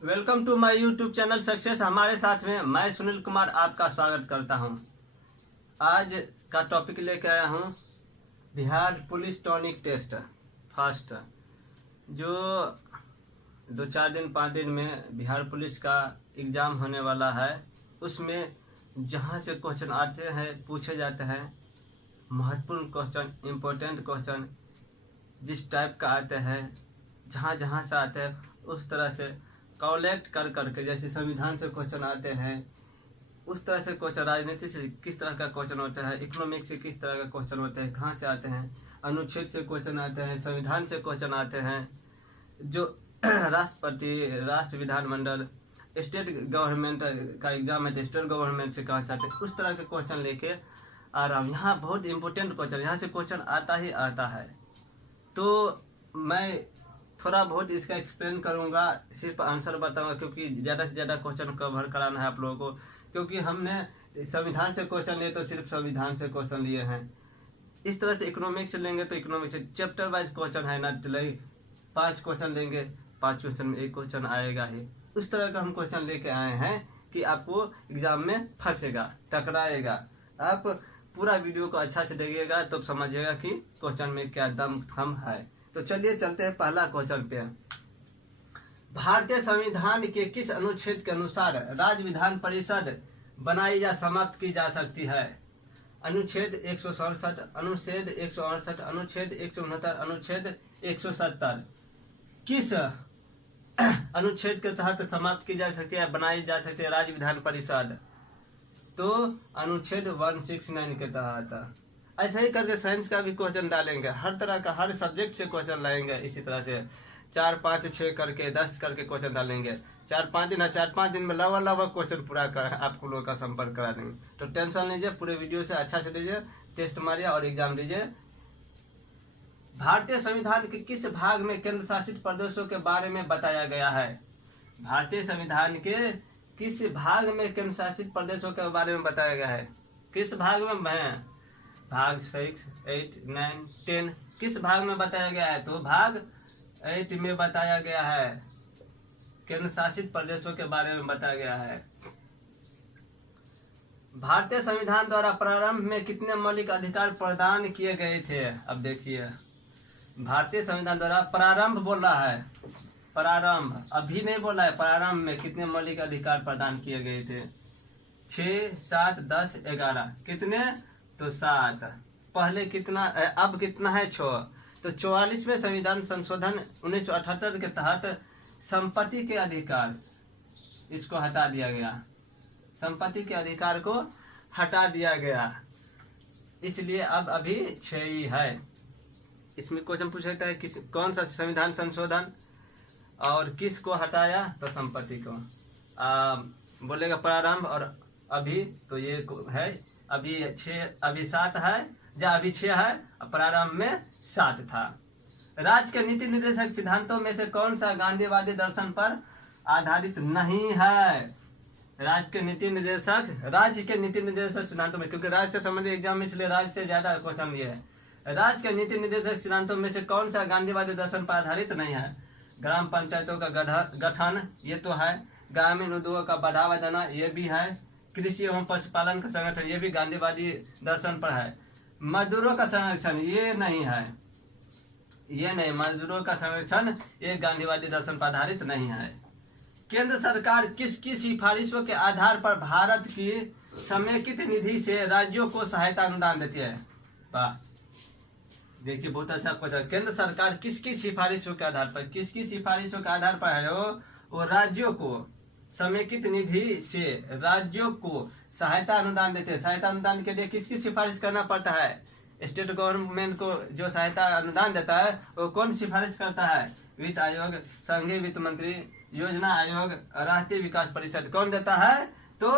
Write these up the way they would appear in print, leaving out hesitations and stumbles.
Welcome to my YouTube channel success. हमारे साथ में मैं सुनील कुमार आपका स्वागत करता हूं। आज का टॉपिक लेकर आया हूं Bihar police tonic test first, जो 2-4 दिन 5 दिन में बिहार पुलिस का एग्जाम होने वाला है। उसमें जहां से क्वेश्चन आते हैं, पूछे जाते हैं, महत्वपूर्ण क्वेश्चन, इम्पोर्टेंट क्वेश्चन जिस टाइप का आते हैं, जहां जहां से आते हैं उस तरह से कलेक्ट कर करके, जैसे संविधान से क्वेश्चन आते हैं उस तरह से क्वेश्चन, राजनीति से किस तरह का क्वेश्चन होता है, इकोनॉमिक्स से किस तरह का क्वेश्चन होता है, कहाँ से आते हैं, अनुच्छेद से क्वेश्चन आते हैं, संविधान से क्वेश्चन आते हैं, जो राष्ट्रपति, राष्ट्र विधानमंडल, स्टेट गवर्नमेंट का एग्जाम है तो स्टेट गवर्नमेंट से कहाँ से आते हैं, उस तरह के क्वेश्चन लेके आ रहा हूँ। यहाँ बहुत इंपॉर्टेंट क्वेश्चन, यहाँ से क्वेश्चन आता ही आता है। तो मैं थोड़ा बहुत इसका एक्सप्लेन करूंगा, सिर्फ आंसर बताऊंगा, क्योंकि ज़्यादा से ज़्यादा क्वेश्चन कवर कराना है आप लोगों को। क्योंकि हमने संविधान से क्वेश्चन लिए तो सिर्फ संविधान से क्वेश्चन लिए हैं, इस तरह से इकोनॉमिक्स से लेंगे तो इकोनॉमिक्स से चैप्टर वाइज क्वेश्चन है ना, 5 क्वेश्चन लेंगे, 5 क्वेश्चन में 1 क्वेश्चन आएगा ही। उस तरह का हम क्वेश्चन लेके आए हैं कि आपको एग्जाम में फंसेगा, टकराएगा। आप पूरा वीडियो को अच्छा से देखिएगा तो समझिएगा कि क्वेश्चन में क्या दम खम है। तो चलिए चलते हैं पहला क्वेश्चन पे। भारतीय संविधान के किस अनुच्छेद के अनुसार राज्य विधान परिषद बनाई या समाप्त की जा सकती है? अनुच्छेद 167, अनुच्छेद 168, अनुच्छेद 169, अनुच्छेद 170 किस अनुच्छेद के तहत समाप्त की जा सकती है, बनाई जा सकती है राज्य विधान परिषद? तो अनुच्छेद 169 के तहत। ऐसे ही करके साइंस का भी क्वेश्चन डालेंगे, हर तरह का, हर सब्जेक्ट से क्वेश्चन लाएंगे। इसी तरह से 4, 5, 6 करके 10 करके क्वेश्चन डालेंगे। 4-5 दिन में लवा क्वेश्चन पूरा कर आपको लोगों का संपर्क करा देंगे। तो टेंशन लीजिए, पूरे वीडियो से अच्छा से लीजिए, टेस्ट मारिए और एग्जाम दीजिए। भारतीय संविधान के किस भाग में केंद्र शासित प्रदेशों के बारे में बताया गया है? भारतीय संविधान के किस भाग में केंद्र शासित प्रदेशों के बारे में बताया गया है? किस भाग में? भाग 6, 8, 9, 10 किस भाग में बताया गया है? तो भाग 8 में बताया गया है, केंद्र शासित प्रदेशों के बारे में बताया गया है। भारतीय संविधान द्वारा प्रारंभ में कितने मौलिक अधिकार प्रदान किए गए थे? अब देखिए, भारतीय संविधान द्वारा प्रारंभ बोल रहा है, प्रारंभ, अभी नहीं बोला है। प्रारंभ में कितने मौलिक अधिकार प्रदान किए गए थे? 6, 7, 10, 11 कितने? तो 7। पहले कितना, अब कितना है? 6। तो 44वें संविधान संशोधन 1978 के तहत संपत्ति के अधिकार, इसको हटा दिया गया, संपत्ति के अधिकार को हटा दिया गया, इसलिए अब अभी 6 ही है। इसमें क्वेश्चन पूछा जाता है किस, कौन सा संविधान संशोधन और किस को हटाया? तो संपत्ति को। बोलेगा प्रारंभ और अभी, तो ये है अभी 6, अभी 7 है, या अभी 6 है, प्रारंभ में 7 था। राज्य के नीति निर्देशक सिद्धांतों में से कौन सा गांधीवादी दर्शन पर आधारित नहीं है? राज्य के नीति निर्देशक सिद्धांतों में, क्योंकि राज्य से संबंधित एग्जाम में, इसलिए राज्य से ज्यादा क्वेश्चन ये है। राज्य के नीति निर्देशक सिद्धांतों में से कौन सा गांधीवादी दर्शन पर आधारित नहीं है? ग्राम पंचायतों का गठन, ये तो है। ग्रामीण उद्योगों का बढ़ावा देना, ये भी है। कृषि एवं पशुपालन का संगठन, ये भी गांधीवादी दर्शन पर है। मजदूरों का संरक्षण, ये नहीं है, ये नहीं, मजदूरों का संरक्षण ये गांधीवादी दर्शन पर आधारित नहीं है। केंद्र सरकार किसकी सिफारिशों के आधार पर भारत की समेकित निधि से राज्यों को सहायता अनुदान देती है? वाह, देखिए बहुत अच्छा क्वेश्चन। केंद्र सरकार किसकी सिफारिशों के आधार पर, किसकी सिफारिशों के आधार पर है? वो राज्यों को समेकित निधि से राज्यों को सहायता अनुदान देते हैं। सहायता अनुदान के लिए किसकी सिफारिश करना पड़ता है? स्टेट गवर्नमेंट को जो सहायता अनुदान देता है वो कौन सिफारिश करता है? वित्त आयोग, संघीय वित्त मंत्री, योजना आयोग, राष्ट्रीय विकास परिषद। कौन देता है? तो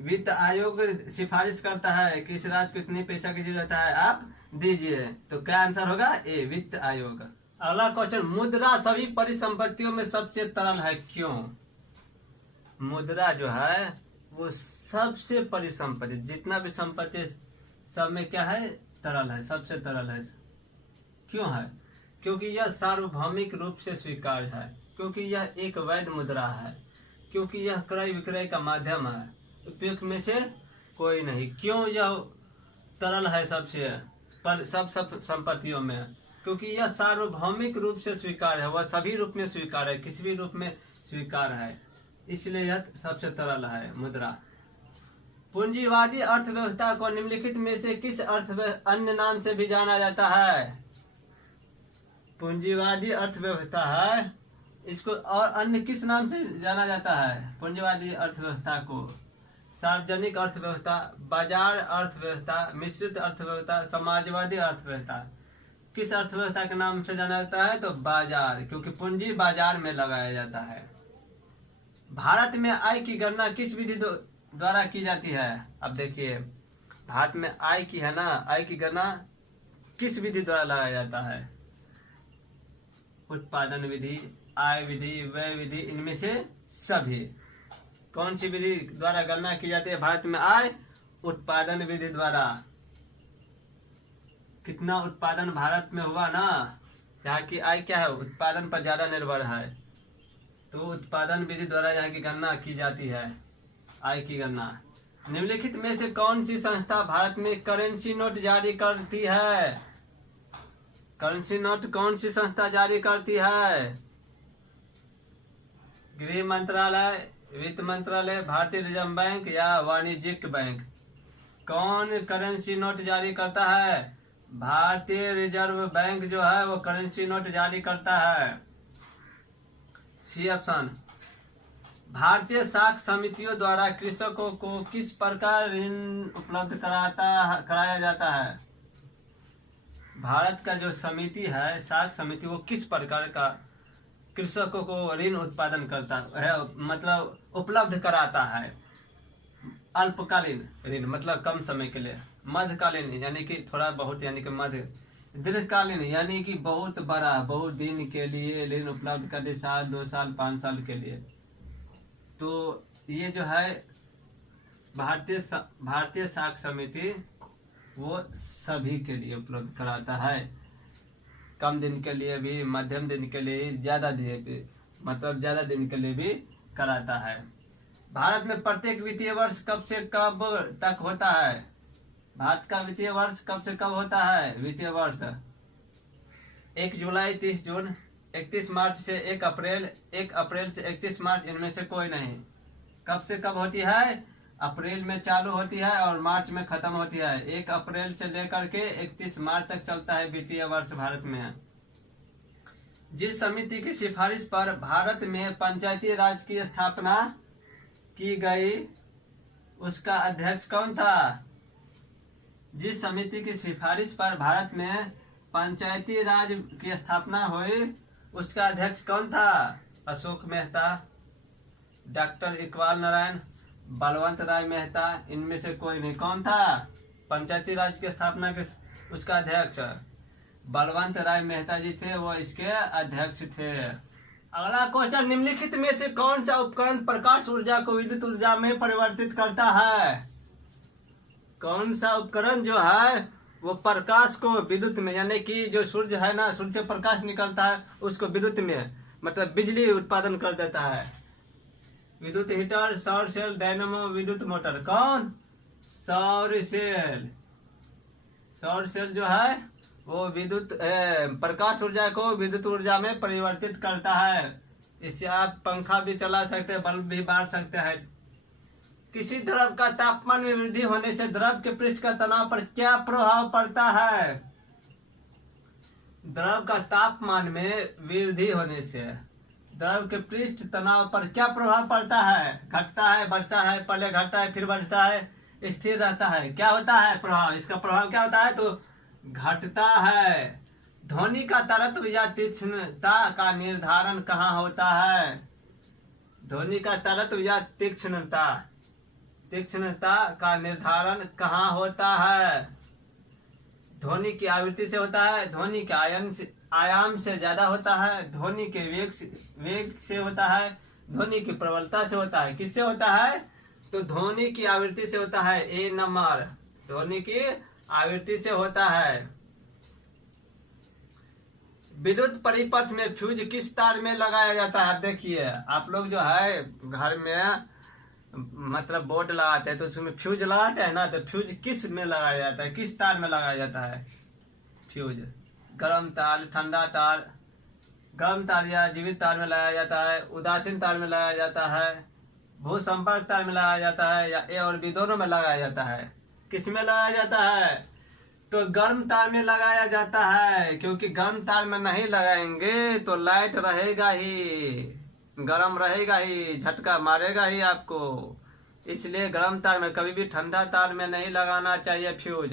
वित्त आयोग सिफारिश करता है कि इस राज्य को इतनी पैसा की जरूरत है, आप दीजिए। तो क्या आंसर होगा? ए, वित्त आयोग। अगला क्वेश्चन, मुद्रा सभी परिसंपत्तियों में सबसे तरल है, क्यों? मुद्रा जो है वो सबसे परिसंपत्ति, जितना भी संपत्ति सब में क्या है? तरल है, सबसे तरल है। क्यों है? क्योंकि यह सार्वभौमिक रूप से स्वीकार्य है, क्योंकि यह एक वैध मुद्रा है। क्योंकि यह क्रय विक्रय का माध्यम है, उपयुक्त में से कोई नहीं। क्यों यह तरल है सबसे पर सब संपत्तियों में? क्योंकि यह सार्वभौमिक रूप से स्वीकार है, वह सभी रूप में स्वीकार है, किसी भी रूप में स्वीकार है, इसलिए यह सबसे तरल है। मुद्रा। पूंजीवादी अर्थव्यवस्था को निम्नलिखित में से किस अन्य नाम से भी जाना जाता है? पूंजीवादी अर्थव्यवस्था है, इसको और अन्य किस नाम से जाना जाता है? पूंजीवादी अर्थव्यवस्था को सार्वजनिक अर्थव्यवस्था, बाजार अर्थव्यवस्था, मिश्रित अर्थव्यवस्था, समाजवादी अर्थव्यवस्था। किस अर्थव्यवस्था के नाम से जाना जाता है? तो बाजार, क्योंकि पूंजी बाजार में लगाया जाता है। भारत में आय की गणना किस विधि द्वारा की जाती है? अब देखिए, भारत में आय की है ना, आय की गणना किस विधि द्वारा लगाया जाता है? उत्पादन विधि, आय विधि, व्यय विधि, इनमें से सभी। कौन सी विधि द्वारा गणना की जाती है भारत में आय? उत्पादन विधि द्वारा। कितना उत्पादन भारत में हुआ ना, यहाँ की आय क्या है? उत्पादन पर ज्यादा निर्भर है, तो उत्पादन विधि द्वारा यहाँ की गणना की जाती है, आय की गणना। निम्नलिखित में से कौन सी संस्था भारत में करेंसी नोट जारी करती है? करेंसी नोट कौन सी संस्था जारी करती है? गृह मंत्रालय, वित्त मंत्रालय, भारतीय रिजर्व बैंक या वाणिज्यिक बैंक? कौन करेंसी नोट जारी करता है? भारतीय रिजर्व बैंक जो है वो करेंसी नोट जारी करता है। C option. भारतीय साख समितियों द्वारा कृषकों को किस प्रकार ऋण उपलब्ध कराया जाता है? भारत का जो समिति है, साख समिति, वो किस प्रकार का कृषकों को ऋण उत्पादन करता है, मतलब उपलब्ध कराता है? अल्पकालीन ऋण मतलब कम समय के लिए, मध्यकालीन यानी कि थोड़ा बहुत यानी कि मध्य, दीर्घकालीन यानी कि बहुत बड़ा, बहुत दिन के लिए ऋण उपलब्ध करने, 1 2 साल 5 साल के लिए। तो ये जो है भारतीय साख समिति वो सभी के लिए उपलब्ध कराता है, कम दिन के लिए भी, मध्यम दिन के लिए, ज्यादा दिन के लिए भी कराता है। भारत में प्रत्येक वित्तीय वर्ष कब से कब तक होता है? भारत का वित्तीय वर्ष कब से कब होता है? वित्तीय वर्ष 1 जुलाई, 30 जून, 31 मार्च से 1 अप्रैल, 1 अप्रैल से 31 मार्च, इनमें से कोई नहीं। कब से कब होती है? अप्रैल में चालू होती है और मार्च में खत्म होती है। 1 अप्रैल से लेकर के 31 मार्च तक चलता है वित्तीय वर्ष भारत में। जिस समिति की सिफारिश पर भारत में पंचायती राज की स्थापना की गई, उसका अध्यक्ष कौन था? जिस समिति की सिफारिश पर भारत में पंचायती राज की स्थापना हुई, उसका अध्यक्ष कौन था? अशोक मेहता, डॉक्टर इकबाल नारायण, बलवंत राय मेहता, इनमें से कोई नहीं। कौन था पंचायती राज की स्थापना के उसका अध्यक्ष? बलवंत राय मेहता जी थे, वो इसके अध्यक्ष थे। अगला क्वेश्चन, निम्नलिखित में से कौन सा उपकरण प्रकाश ऊर्जा को विद्युत ऊर्जा में परिवर्तित करता है? कौन सा उपकरण जो है वो प्रकाश को विद्युत में, यानी कि जो सूर्य है ना, सूर्य से प्रकाश निकलता है, उसको विद्युत में मतलब बिजली उत्पादन कर देता है? विद्युत हीटर, सौर सेल, डायनेमो, विद्युत मोटर। कौन? सौर सेल। सौर सेल जो है वो विद्युत प्रकाश ऊर्जा को विद्युत ऊर्जा में परिवर्तित करता है। इससे आप पंखा भी चला सकते हैं, बल्ब भी बांट सकते हैं। किसी द्रव का तापमान में वृद्धि होने से द्रव के पृष्ठ का तनाव पर क्या प्रभाव पड़ता है? द्रव का तापमान में वृद्धि होने से द्रव के पृष्ठ तनाव पर क्या प्रभाव पड़ता है? घटता है, बढ़ता है, पहले घटता है फिर बढ़ता है, स्थिर रहता है? क्या होता है प्रभाव? इसका प्रभाव क्या होता है? तो घटता है। ध्वनि का तरत्व या तीक्ष्णता का निर्धारण कहाँ होता है? ध्वनि का तरत्व या तीक्ष्णता का निर्धारण कहाँ होता है? ध्वनि की आवृत्ति से होता है, ध्वनि के आयाम से ज्यादा होता है, ध्वनि के वेग से होता है, ध्वनि की प्रबलता से होता है। किससे होता है? तो ध्वनि की आवृत्ति से होता है। ए नंबर, ध्वनि की आवृत्ति से होता है। विद्युत परिपथ में फ्यूज किस तार में लगाया जाता है? देखिए आप लोग जो है घर में मतलब बोर्ड लगाते हैं तो उसमें फ्यूज लगाते हैं ना, तो फ्यूज किस में लगाया जाता है, किस तार में लगाया जाता है फ्यूज? गर्म तार, ठंडा तार, गर्म तार या जीवित तार में लगाया जाता है, उदासीन तार में लगाया जाता है, भू संपर्क तार में लगाया जाता है, या ए और बी दोनों में लगाया जाता है? किस में लगाया जाता है? तो गर्म तार में लगाया जाता है, क्योंकि गर्म तार में नहीं लगाएंगे तो लाइट रहेगा ही, गर्म रहेगा ही, झटका मारेगा ही आपको। इसलिए गर्म तार में, कभी भी ठंडा तार में नहीं लगाना चाहिए फ्यूज,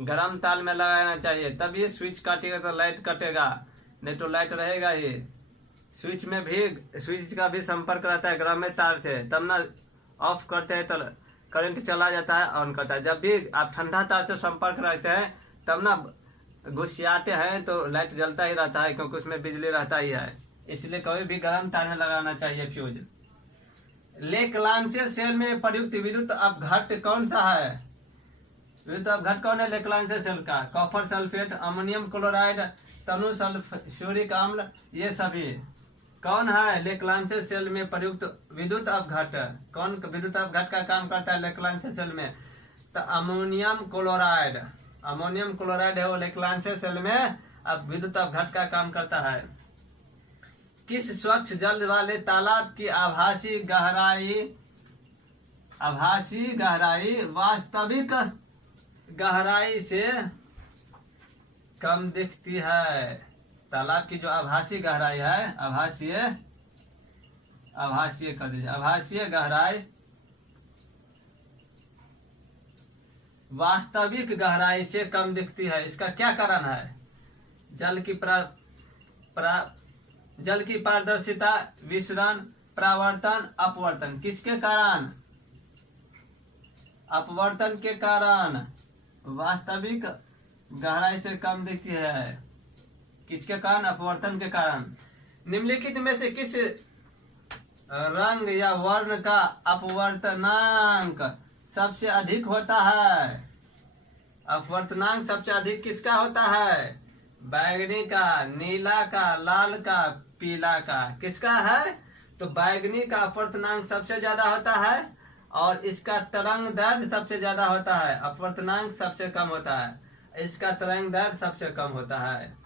गर्म तार में लगाना चाहिए, तभी स्विच काटेगा तो लाइट कटेगा, नहीं तो लाइट रहेगा ही। स्विच में भी, स्विच का भी संपर्क रहता है गर्म तार से, तब ना ऑफ करते हैं तो करंट चला जाता है, ऑन करता है। जब भी आप ठंडा तार से संपर्क रखते हैं तब ना घुसियाते हैं तो लाइट जलता ही रहता है, क्योंकि उसमें बिजली रहता ही है। इसलिए कभी भी गर्म तार में लगाना चाहिए फ्यूज। लेक्लांचे सेल में प्रयुक्त विद्युत अपघट्ट कौन सा है? विद्युत अपघट्ट कौन है लेक्लांचे सेल का? कॉपर सल्फेट, अमोनियम क्लोराइड, तनु सल्फ्यूरिक अम्ल, ये सभी कौन है लेक्लांचे सेल में प्रयुक्त विद्युत अपघट्ट? कौन विद्युत अपघट्ट का काम करता है लेक्लांचे सेल में? तो अमोनियम क्लोराइड, अमोनियम क्लोराइड है वो लेक्लांचे सेल में अब विद्युत अपघट्ट का काम करता है। किस स्वच्छ जल वाले तालाब की आभासी गहराई वास्तविक गहराई से कम दिखती है? तालाब की जो आभासी गहराई है, आभासीय कर दीजिए, आभासीय गहराई वास्तविक गहराई से कम दिखती है, इसका क्या कारण है? जल की पारदर्शिता, विसरण, परावर्तन, अपवर्तन। किसके कारण? अपवर्तन के कारण वास्तविक गहराई से कम दिखती है। किसके कारण? अपवर्तन के कारण। निम्नलिखित में से किस रंग या वर्ण का अपवर्तनांक सबसे अधिक होता है? अपवर्तनांक सबसे अधिक किसका होता है? बैगनी का, नीला का, लाल का, पीला का। किसका है? तो बैगनी का अपवर्तनांक सबसे ज्यादा होता है और इसका तरंग दैर्घ्य सबसे ज्यादा होता है। अपवर्तनांक सबसे कम होता है, इसका तरंग दैर्घ्य सबसे कम होता है।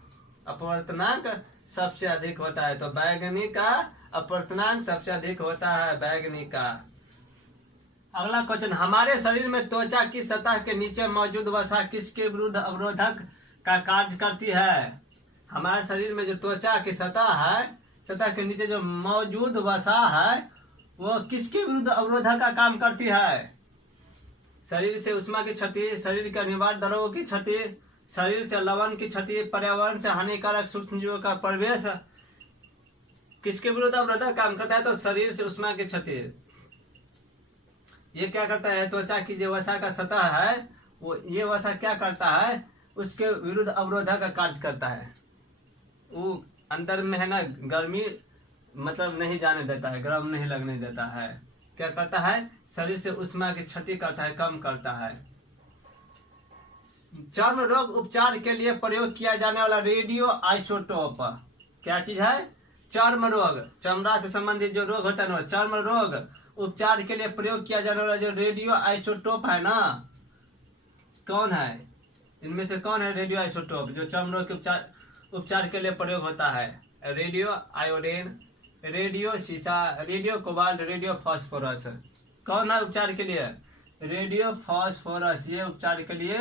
अपवर्तनांक सबसे अधिक होता है, तो बैगनी का अपवर्तनांक सबसे अधिक होता है, बैगनी का। अगला क्वेश्चन, हमारे शरीर में त्वचा की सतह के नीचे मौजूद वसा किसके विरुद्ध अवरोधक का कार्य करती है? हमारे शरीर में जो त्वचा की सतह है, सतह के नीचे जो मौजूद वसा है, वो किसके विरुद्ध अवरोधक का काम करती है? शरीर से उष्मा की क्षति, शरीर के अनिवार्य द्रव्यों की क्षति, शरीर से लवण की क्षति, पर्यावरण से हानिकारक सूक्ष्मजीवों का प्रवेश, किसके विरुद्ध अवरोधक काम करता है? तो शरीर से उष्मा की क्षति। ये क्या करता है? त्वचा की जो वसा का सतह है, वो ये वसा क्या करता है? उसके विरुद्ध अवरोधक का कार्य करता है। वो अंदर में है ना गर्मी मतलब नहीं जाने देता है, गर्म नहीं लगने देता है। क्या करता है? शरीर से उष्मा की क्षति करता है, कम करता है। चर्म रोग उपचार के लिए प्रयोग किया जाने वाला रेडियो आइसोटोप क्या चीज है? चर्म रोग, चमड़ा से संबंधित जो रोग होता है ना, चर्म रोग उपचार के लिए प्रयोग किया जाने वाला जो रेडियो आइसोटोप है ना, कौन है? इनमें से कौन है रेडियो आइसोटोप जो चर्म रोग के उपचार के लिए प्रयोग होता है? रेडियो आयोडीन, रेडियो सीसा, रेडियो कोबाल्ट, रेडियो फास्फोरस। कौन है उपचार के लिए? Radio phosphorus. ये उपचार के लिए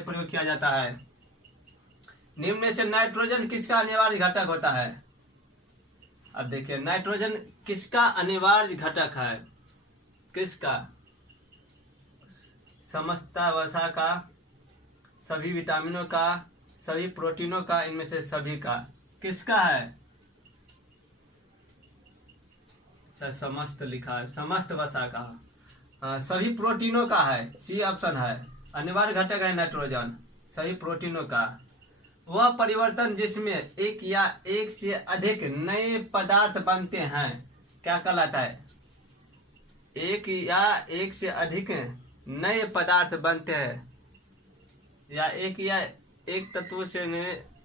प्रयोग किया जाता है। निम्न में से नाइट्रोजन किसका अनिवार्य घटक होता है? अब देखिए, नाइट्रोजन किसका अनिवार्य घटक है? किसका? समस्त वसा का, सभी विटामिनों का, सभी प्रोटीनों का, इनमें से सभी का। किसका है? अच्छा, समस्त लिखा है, समस्त वसा का, सभी प्रोटीनों का है, सी ऑप्शन है। अनिवार्य घटक है नाइट्रोजन, सभी प्रोटीनों का। वह परिवर्तन जिसमें एक या एक से अधिक नए पदार्थ बनते हैं क्या कहलाता है? एक या एक से अधिक नए पदार्थ बनते हैं, या एक या एक तत्व से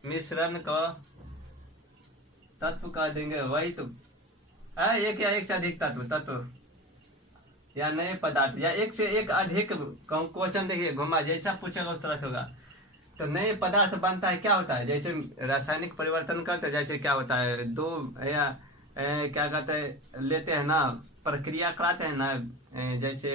मिश्रण का तत्व कह देंगे, वही तो एक या एक से अधिक तत्व या नए पदार्थ या एक से एक अधिक। क्वेश्चन देखिए घुमा, जैसा पूछेगा उस तरह से होगा। तो नए पदार्थ बनता है, क्या होता है? जैसे रासायनिक परिवर्तन करते हैं, जैसे क्या होता है, दो या क्या कहते हैं, लेते हैं ना, प्रक्रिया कराते हैं ना, जैसे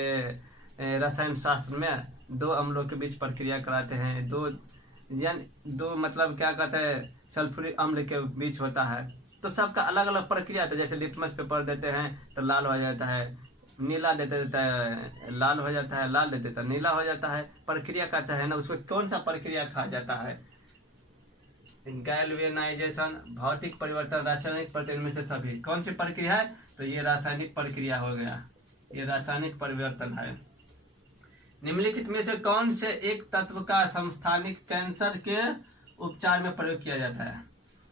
रसायन शास्त्र में दो अम्लों के बीच प्रक्रिया कराते हैं, दो मतलब क्या कहते हैं, सल्फ्यूरिक अम्ल के बीच होता है। तो सबका अलग अलग प्रक्रिया होता है। जैसे लिटमस पेपर देते हैं तो लाल हो जाता है, नीला देते देता है लाल हो जाता है, लाल देते तो नीला हो जाता है। प्रक्रिया कहता है ना, उसको कौन सा प्रक्रिया कहा जाता है? गैल्वेनाइजेशन, भौतिक परिवर्तन, रासायनिक परिवर्तन में से सभी कौन सी प्रक्रिया है? तो ये रासायनिक प्रक्रिया हो गया, ये रासायनिक परिवर्तन है। निम्नलिखित में से कौन से एक तत्व का समस्थानिक कैंसर के उपचार में प्रयोग किया जाता है?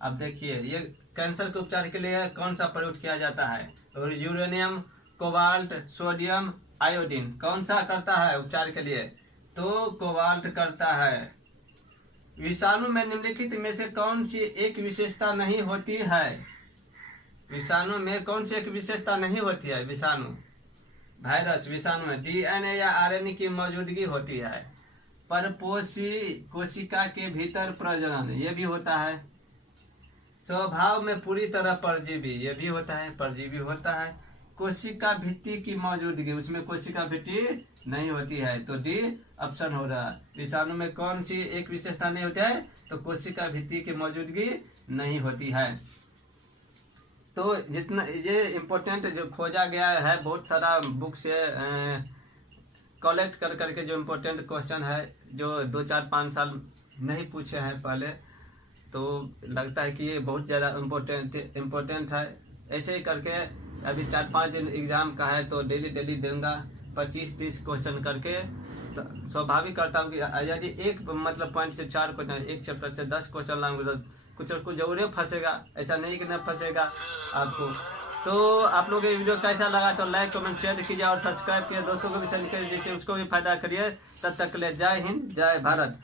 अब देखिए, ये कैंसर के उपचार के लिए कौन सा प्रयोग किया जाता है? तो यूरेनियम, कोबाल्ट, सोडियम, आयोडीन। कौन सा करता है उपचार के लिए? तो कोबाल्ट करता है। विषाणु में निम्नलिखित में से कौन सी एक विशेषता नहीं होती है? विषाणु में कौन सी एक विशेषता नहीं होती है? विषाणु, वायरस, विषाणु में डीएनए या आरएनए की मौजूदगी होती है। परपोषी कोशिका के भीतर प्रजनन, ये भी होता है। स्वभाव में पूरी तरह परजीवी, ये भी होता है, परजीवी होता है। कोशिका भित्ति की मौजूदगी, उसमें कोशिका भित्ति नहीं होती है, तो डी ऑप्शन हो रहा है। विषाणु में कौन सी एक विशेषता नहीं होती है? तो कोशिका भित्ति की मौजूदगी नहीं होती है। तो जितना ये इम्पोर्टेंट जो खोजा गया है, बहुत सारा बुक से कलेक्ट कर करके जो इम्पोर्टेंट क्वेश्चन है, जो 2-4-5 साल नहीं पूछे हैं पहले, तो लगता है कि ये बहुत ज़्यादा इम्पोर्टेंट है। ऐसे ही करके अभी 4-5 दिन एग्जाम का है, तो डेली दूंगा 25-30 क्वेश्चन करके। तो स्वाभाविक करता हूँ कि यदि एक मतलब पॉइंट से 4 क्वेश्चन, एक चैप्टर से 10 क्वेश्चन लाऊंगा तो कुछ जरूर फंसेगा, ऐसा नहीं कि नहीं फंसेगा आपको। तो आप लोग ये वीडियो कैसा लगा तो लाइक, कमेंट, शेयर कीजिए और सब्सक्राइब कीजिए, दोस्तों को भी सेंड करिए, जिससे उसको भी फायदा करिए। तब तक के लिए जय हिंद, जय भारत।